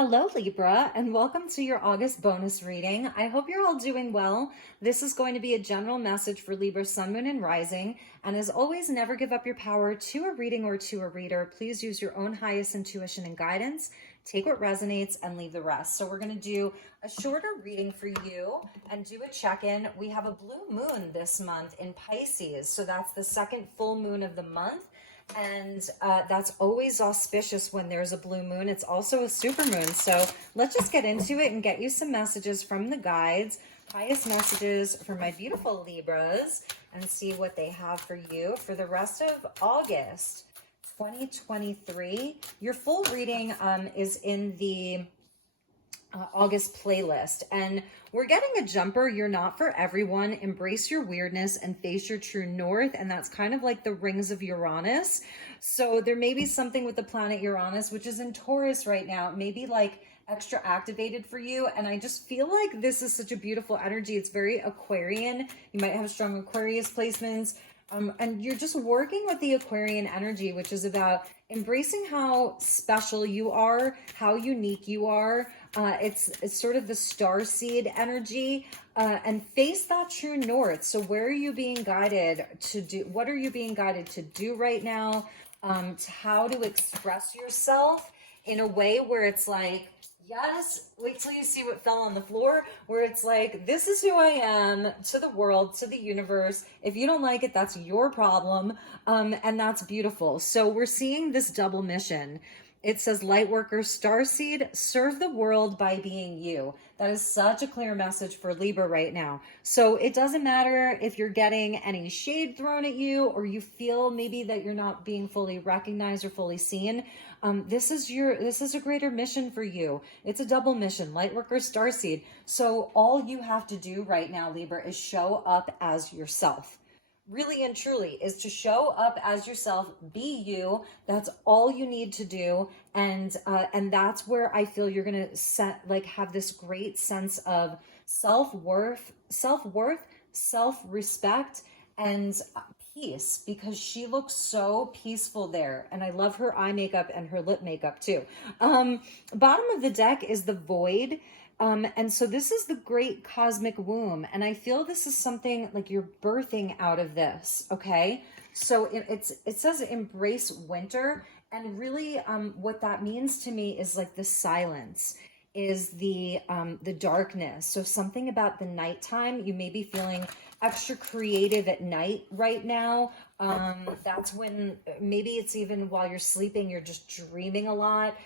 Hello, Libra, and welcome to your August bonus reading. I hope you're all doing well. This is going to be a general message for Libra, Sun, Moon, and Rising. And as always, never give up your power to a reading or to a reader. Please use your own highest intuition and guidance. Take what resonates and leave the rest. So we're going to do a shorter reading for you and do a check-in. We have a blue moon this month in Pisces. So that's the second full moon of the month. And that's always auspicious when there's a blue moon. It's also a super moon. So let's just get into it and get you some messages from the guides, highest messages for my beautiful Libras, and see what they have for you for the rest of August 2023. Your full reading is in the August playlist, and we're getting a jumper. You're not for everyone. Embrace your weirdness and face your true north. And that's kind of like the rings of Uranus. So there may be something with the planet Uranus, which is in Taurus right now, maybe like extra activated for you. And I just feel like this is such a beautiful energy. It's very Aquarian. You might have strong Aquarius placements. And you're just working with the Aquarian energy, which is about embracing how special you are, how unique you are. It's sort of the star seed energy, and face that true north. So where are you being guided to do? What are you being guided to do right now? To how to express yourself in a way where it's like, yes, wait till you see what fell on the floor, where it's like, this is who I am to the world, to the universe. If you don't like it, that's your problem. And that's beautiful. So we're seeing this double mission. It says, Lightworker Starseed, serve the world by being you. That is such a clear message for Libra right now. So it doesn't matter if you're getting any shade thrown at you, or you feel maybe that you're not being fully recognized or fully seen. This is a greater mission for you. It's a double mission, Lightworker Starseed. So all you have to do right now, Libra, is show up as yourself. Really and truly, is to show up as yourself, be you. That's all you need to do. And that's where I feel you're going to have this great sense of self-worth, self-respect, and peace, because she looks so peaceful there. And I love her eye makeup and her lip makeup too. Bottom of the deck is the Void. And so this is the great cosmic womb. And I feel this is something like you're birthing out of this. Okay. So it says embrace winter. And really, what that means to me is like the silence, is the darkness. So something about the nighttime, you may be feeling extra creative at night right now. That's when maybe it's even while you're sleeping, you're just dreaming a lot.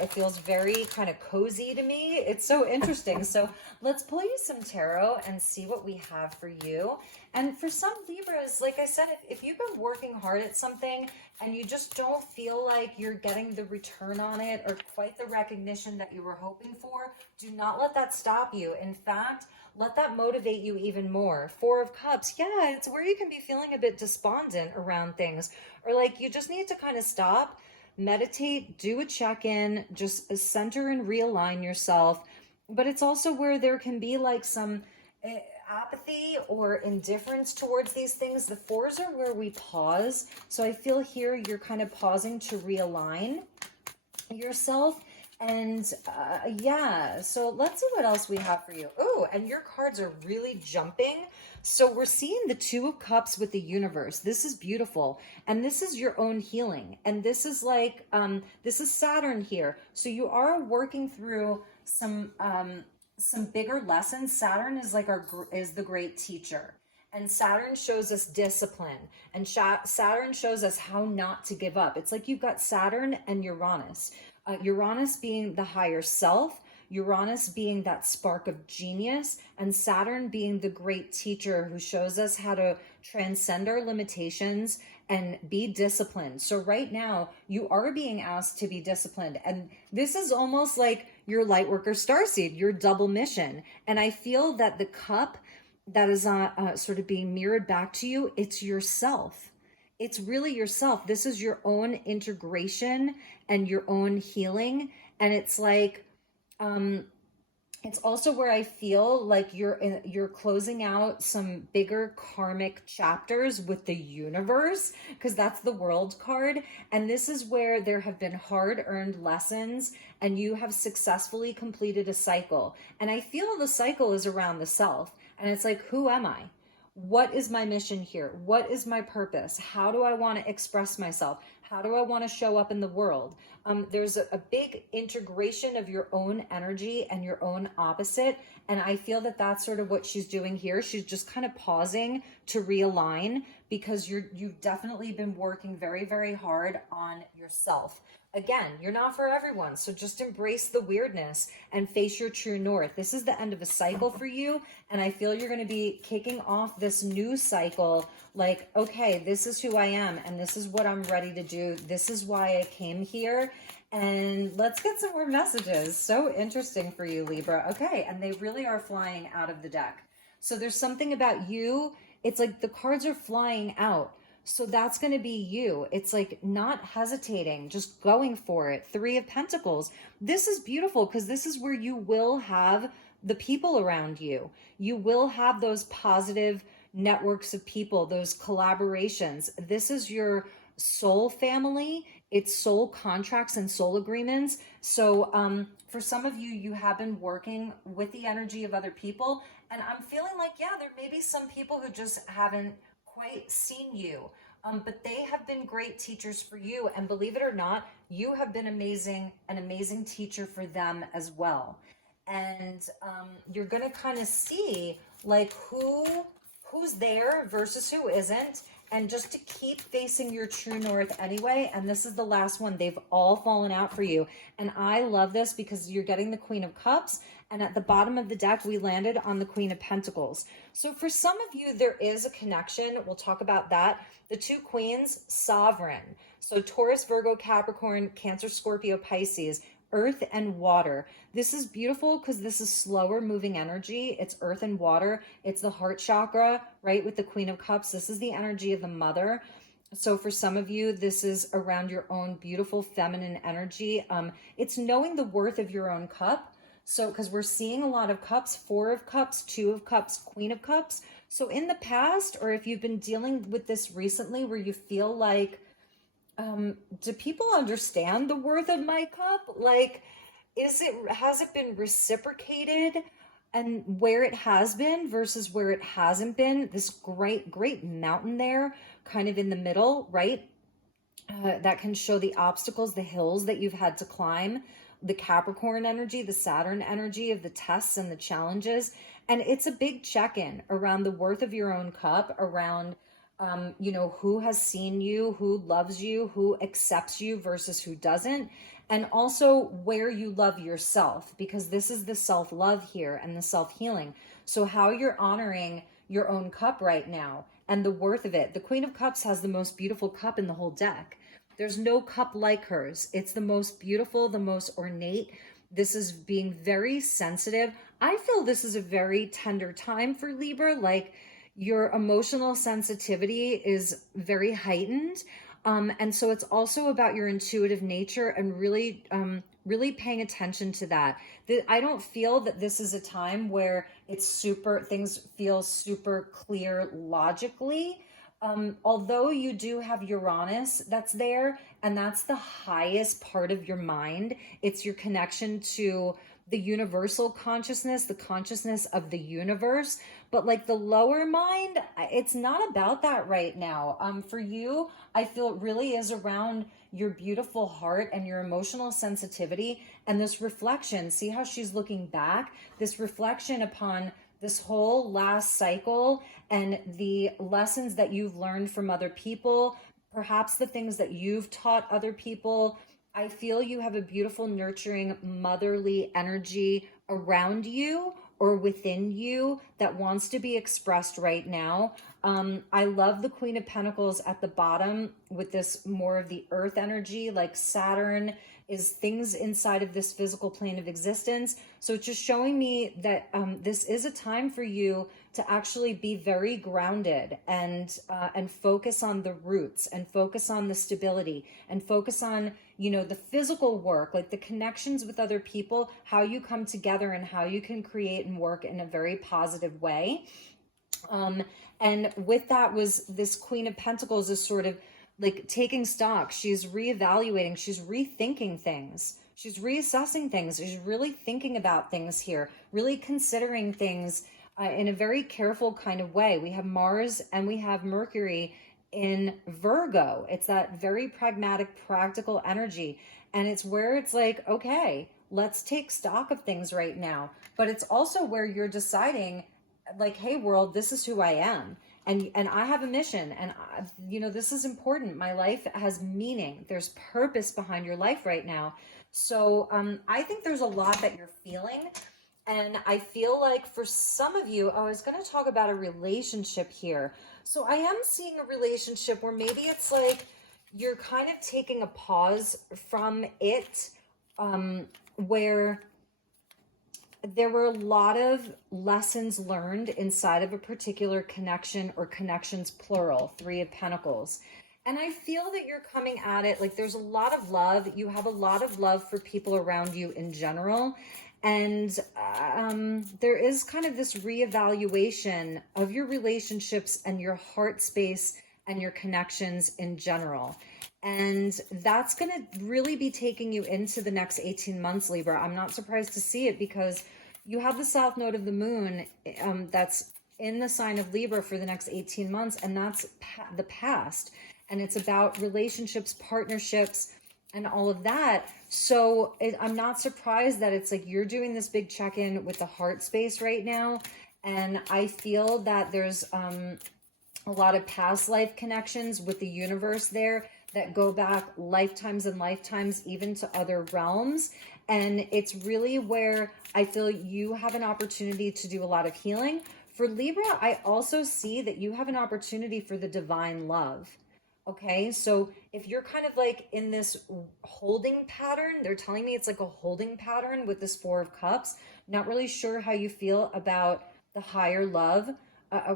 It feels very kind of cozy to me. It's so interesting. So let's pull you some tarot and see what we have for you. And for some Libras, like I said, if you've been working hard at something and you just don't feel like you're getting the return on it or quite the recognition that you were hoping for, do not let that stop you. In fact, let that motivate you even more. Four of Cups, yeah, it's where you can be feeling a bit despondent around things, or like you just need to kind of stop, meditate, do a check-in, just center and realign yourself. But it's also where there can be like some apathy or indifference towards these things. The fours are where we pause. So I feel here you're kind of pausing to realign yourself. And yeah, so let's see what else we have for you. Oh, and your cards are really jumping. So we're seeing the Two of Cups with the universe. This is beautiful. And this is your own healing. And this is like, this is Saturn here. So you are working through some bigger lessons. Saturn is like is the great teacher. And Saturn shows us discipline. And Saturn shows us how not to give up. It's like you've got Saturn and Uranus. Uranus being the higher self, Uranus being that spark of genius, and Saturn being the great teacher who shows us how to transcend our limitations and be disciplined. So right now, you are being asked to be disciplined. And this is almost like your Lightworker Starseed, your double mission. And I feel that the cup that is sort of being mirrored back to you, it's yourself. It's really yourself. This is your own integration and your own healing. And it's like, It's also where I feel like you're closing out some bigger karmic chapters with the universe, because that's the world card, and this is where there have been hard-earned lessons and you have successfully completed a cycle. And I feel the cycle is around the self, and it's like, who am I? What is my mission here? What is my purpose? How do I want to express myself? How do I want to show up in the world? There's a big integration of your own energy and your own opposite. And I feel that that's sort of what she's doing here. She's just kind of pausing to realign, because you've definitely been working very, very hard on yourself. Again, you're not for everyone, so just embrace the weirdness and face your true north. This is the end of a cycle for you, and I feel you're going to be kicking off this new cycle like, okay, this is who I am, and this is what I'm ready to do. This is why I came here. And let's get some more messages. So interesting for you, Libra. Okay, and they really are flying out of the deck. So there's something about you. It's like the cards are flying out. So that's going to be you. It's like not hesitating, just going for it. Three of Pentacles. This is beautiful because this is where you will have the people around you. You will have those positive networks of people, those collaborations. This is your soul family. It's soul contracts and soul agreements. So for some of you, you have been working with the energy of other people. And I'm feeling like, yeah, there may be some people who just haven't quite seen you, but they have been great teachers for you, and believe it or not, you have been an amazing teacher for them as well. And you're gonna kind of see like who's there versus who isn't, and just to keep facing your true north anyway. And this is the last one. They've all fallen out for you, and I love this because you're getting the Queen of Cups, and at the bottom of the deck we landed on the Queen of Pentacles. So for some of you there is a connection. We'll talk about that. The two queens, sovereign. So Taurus, Virgo, Capricorn, Cancer, Scorpio, Pisces, earth and water. This is beautiful because this is slower moving energy. It's earth and water. It's the heart chakra, right? With the Queen of Cups, this is the energy of the mother. So for some of you, this is around your own beautiful feminine energy. It's knowing the worth of your own cup. So, because we're seeing a lot of cups, Four of Cups, Two of Cups, Queen of Cups. So in the past, or if you've been dealing with this recently where you feel like, do people understand the worth of my cup? Like, has it been reciprocated? And where it has been versus where it hasn't been, this great mountain there, kind of in the middle, right? That can show the obstacles, the hills that you've had to climb, the Capricorn energy, the Saturn energy of the tests and the challenges. And it's a big check-in around the worth of your own cup, around, who has seen you, who loves you, who accepts you versus who doesn't. And also where you love yourself, because this is the self-love here and the self-healing. So how you're honoring your own cup right now and the worth of it. The Queen of Cups has the most beautiful cup in the whole deck. There's no cup like hers. It's the most beautiful, the most ornate. This is being very sensitive. I feel this is a very tender time for Libra. Like, your emotional sensitivity is very heightened. And so it's also about your intuitive nature and really paying attention to that. I don't feel that this is a time where things feel super clear logically. Although you do have Uranus that's there, and that's the highest part of your mind. It's your connection to the universal consciousness, the consciousness of the universe. But like the lower mind, it's not about that right now. For you, I feel it really is around your beautiful heart and your emotional sensitivity and this reflection. See how she's looking back? This reflection upon this whole last cycle and the lessons that you've learned from other people, perhaps the things that you've taught other people. I feel you have a beautiful, nurturing, motherly energy around you or within you that wants to be expressed right now. I love the Queen of Pentacles at the bottom with this more of the earth energy, like Saturn is things inside of this physical plane of existence. So it's just showing me that this is a time for you to actually be very grounded and focus on the roots and focus on the stability and focus on you know, the physical work, like the connections with other people, how you come together and how you can create and work in a very positive way. And with that was this Queen of Pentacles is sort of like taking stock. She's reevaluating, she's rethinking things. She's reassessing things. She's really thinking about things here, really considering things in a very careful kind of way. We have Mars and we have Mercury in Virgo. It's that very pragmatic, practical energy. And it's where it's like, okay, let's take stock of things right now. But it's also where you're deciding, like, hey world, this is who I am, and I have a mission, and you know, this is important. My life has meaning. There's purpose behind your life right now. So I think there's a lot that you're feeling, and I feel like for some of you, I was going to talk about a relationship here. So I am seeing a relationship where maybe it's like you're kind of taking a pause from it, where there were a lot of lessons learned inside of a particular connection, or connections plural, Three of Pentacles. And I feel that you're coming at it like there's a lot of love. You have a lot of love for people around you in general. And there is kind of this reevaluation of your relationships and your heart space and your connections in general. And that's going to really be taking you into the next 18 months, Libra. I'm not surprised to see it because you have the south node of the moon that's in the sign of Libra for the next 18 months. And that's the past. And it's about relationships, partnerships, and all of that. So I'm not surprised that it's like you're doing this big check-in with the heart space right now. And I feel that there's a lot of past life connections with the universe there that go back lifetimes and lifetimes, even to other realms. And it's really where I feel you have an opportunity to do a lot of healing. For Libra, I also see that you have an opportunity for the divine love. Okay, so if you're kind of like in this holding pattern, they're telling me it's like a holding pattern with this Four of Cups. Not really sure how you feel about the higher love.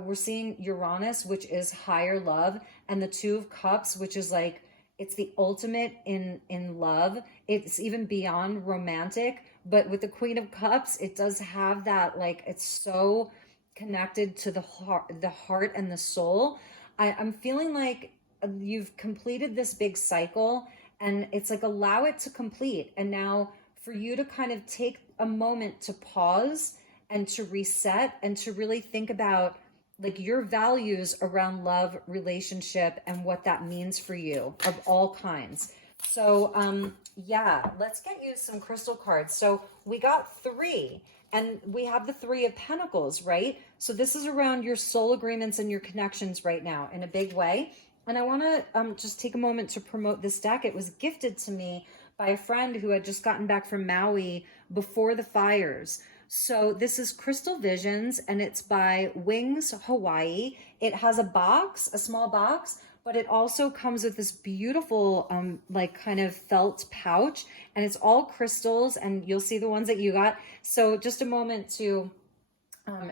We're seeing Uranus, which is higher love, and the Two of Cups, which is like, it's the ultimate in love. It's even beyond romantic. But with the Queen of Cups, it does have that, like, it's so connected to the heart and the soul. I'm feeling like you've completed this big cycle, and it's like, allow it to complete. And now for you to kind of take a moment to pause and to reset and to really think about like your values around love, relationship, and what that means for you of all kinds. So yeah, let's get you some crystal cards. So we got three, and we have the Three of Pentacles, right? So this is around your soul agreements and your connections right now in a big way. And I want to just take a moment to promote this deck. It was gifted to me by a friend who had just gotten back from Maui before the fires. So this is Crystal Visions, and it's by Wings Hawaii. It has a box, a small box, but it also comes with this beautiful like kind of felt pouch, and it's all crystals, and you'll see the ones that you got. So just a moment to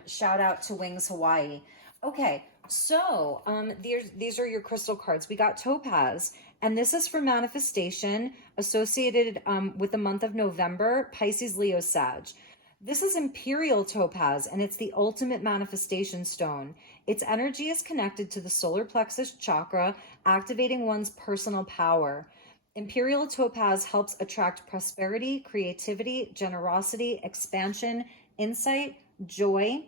shout out to Wings Hawaii. Okay, so these are your crystal cards. We got Topaz, and this is for manifestation associated with the month of November, Pisces, Leo, Sag. This is Imperial Topaz, and it's the ultimate manifestation stone. Its energy is connected to the solar plexus chakra, activating one's personal power. Imperial Topaz helps attract prosperity, creativity, generosity, expansion, insight, joy,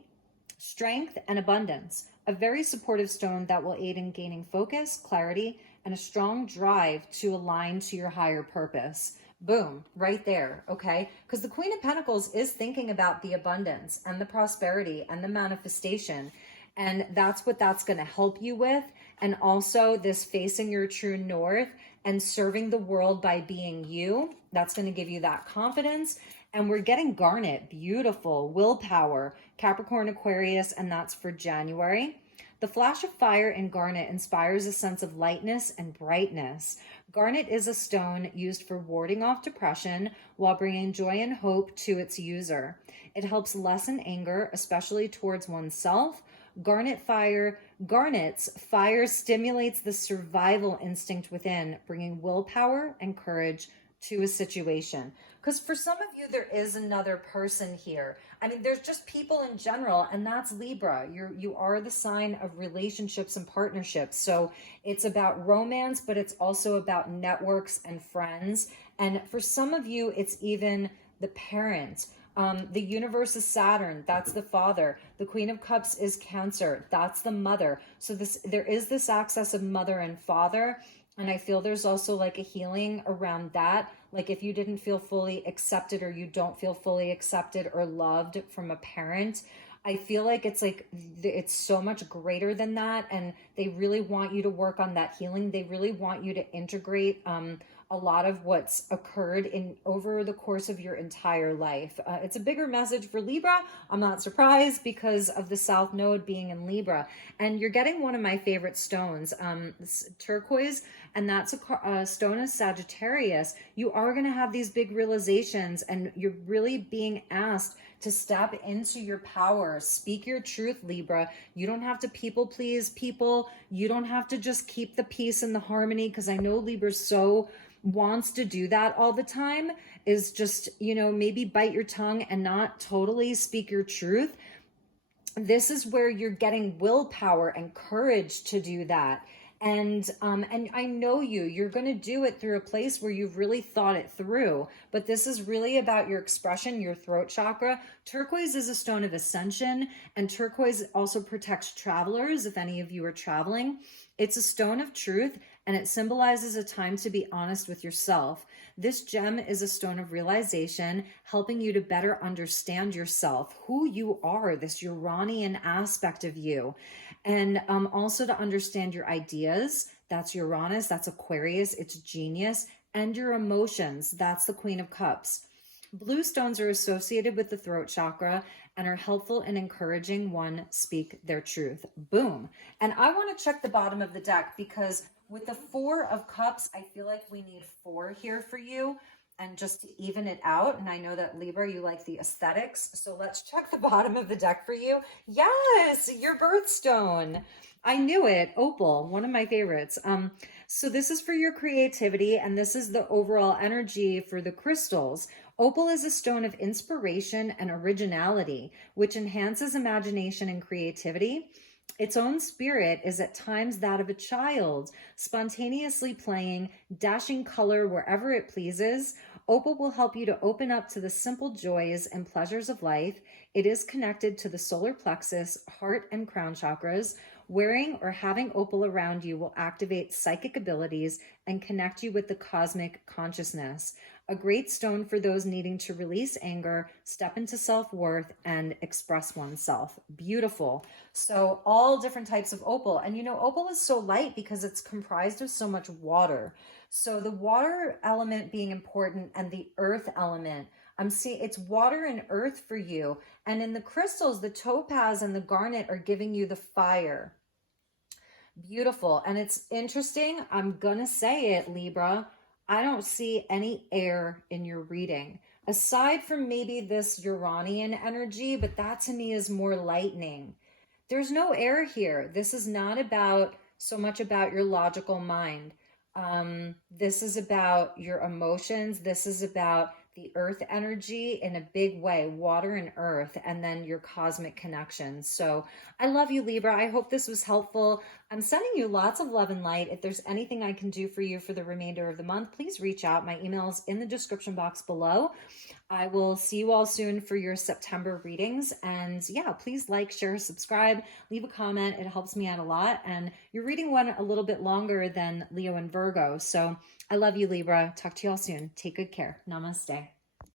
strength, and abundance. A very supportive stone that will aid in gaining focus, clarity, and a strong drive to align to your higher purpose. Boom, right there, okay? Because the Queen of Pentacles is thinking about the abundance and the prosperity and the manifestation. And that's what that's going to help you with. And also this facing your true north and serving the world by being you. That's going to give you that confidence. And we're getting Garnet, beautiful, willpower, Capricorn, Aquarius, and that's for January. The flash of fire in Garnet inspires a sense of lightness and brightness. Garnet is a stone used for warding off depression while bringing joy and hope to its user. It helps lessen anger, especially towards oneself. Garnet's fire stimulates the survival instinct within, bringing willpower and courage to a situation. Because for some of you, there is another person here. I mean, there's just people in general, and that's Libra. You are the sign of relationships and partnerships. So it's about romance, but it's also about networks and friends. And for some of you, it's even the parent. The universe is Saturn, that's the father. The Queen of Cups is Cancer, that's the mother. So there is this access of mother and father. And I feel there's also like a healing around that. Like if you didn't feel fully accepted, or you don't feel fully accepted or loved from a parent, I feel like it's so much greater than that. And they really want you to work on that healing. They really want you to integrate a lot of what's occurred in over the course of your entire life. It's a bigger message for Libra. I'm not surprised because of the South Node being in Libra. And you're getting one of my favorite stones, turquoise, and that's a stone of Sagittarius. You are going to have these big realizations, and you're really being asked to step into your power. Speak your truth, Libra. You don't have to people please people. You don't have to just keep the peace and the harmony, because I know Libra so wants to do that all the time, is just, maybe bite your tongue and not totally speak your truth. This is where you're getting willpower and courage to do that. And I know you're going to do it through a place where you've really thought it through, but this is really about your expression, your throat chakra. Turquoise is a stone of ascension, and turquoise also protects travelers. If any of you are traveling, it's a stone of truth, and it symbolizes a time to be honest with yourself. This gem is a stone of realization, helping you to better understand yourself, who you are, this Uranian aspect of you. And also to understand your ideas. That's Uranus, that's Aquarius, it's genius. And your emotions, that's the Queen of Cups. Blue stones are associated with the throat chakra and are helpful in encouraging one speak their truth. Boom. And I want to check the bottom of the deck, because with the Four of Cups, I feel like we need 4 here for you, and just to even it out. And I know that Libra, you like the aesthetics. So let's check the bottom of the deck for you. Yes, your birthstone. I knew it. Opal, one of my favorites. So this is for your creativity, and this is the overall energy for the crystals. Opal is a stone of inspiration and originality, which enhances imagination and creativity. Its own spirit is at times that of a child, spontaneously playing, dashing color wherever it pleases. Opal will help you to open up to the simple joys and pleasures of life. It is connected to the solar plexus, heart, and crown chakras. Wearing or having opal around you will activate psychic abilities and connect you with the cosmic consciousness. A great stone for those needing to release anger, step into self-worth, and express oneself. Beautiful. So all different types of opal. And opal is so light because it's comprised of so much water. So the water element being important, and the earth element, I'm seeing it's water and earth for you. And in the crystals, the topaz and the garnet are giving you the fire. Beautiful. And it's interesting. I'm going to say it, Libra. I don't see any air in your reading, aside from maybe this Uranian energy, but that to me is more lightning. There's no air here. This is not about so much about your logical mind. This is about your emotions. This is about the earth energy in a big way, water and earth, and then your cosmic connections. So I love you, Libra. I hope this was helpful. I'm sending you lots of love and light. If there's anything I can do for you for the remainder of the month, please reach out. My email is in the description box below. I will see you all soon for your September readings. And yeah, please like, share, subscribe, leave a comment. It helps me out a lot. And your reading went a little bit longer than Leo and Virgo. So I love you, Libra. Talk to you all soon. Take good care. Namaste.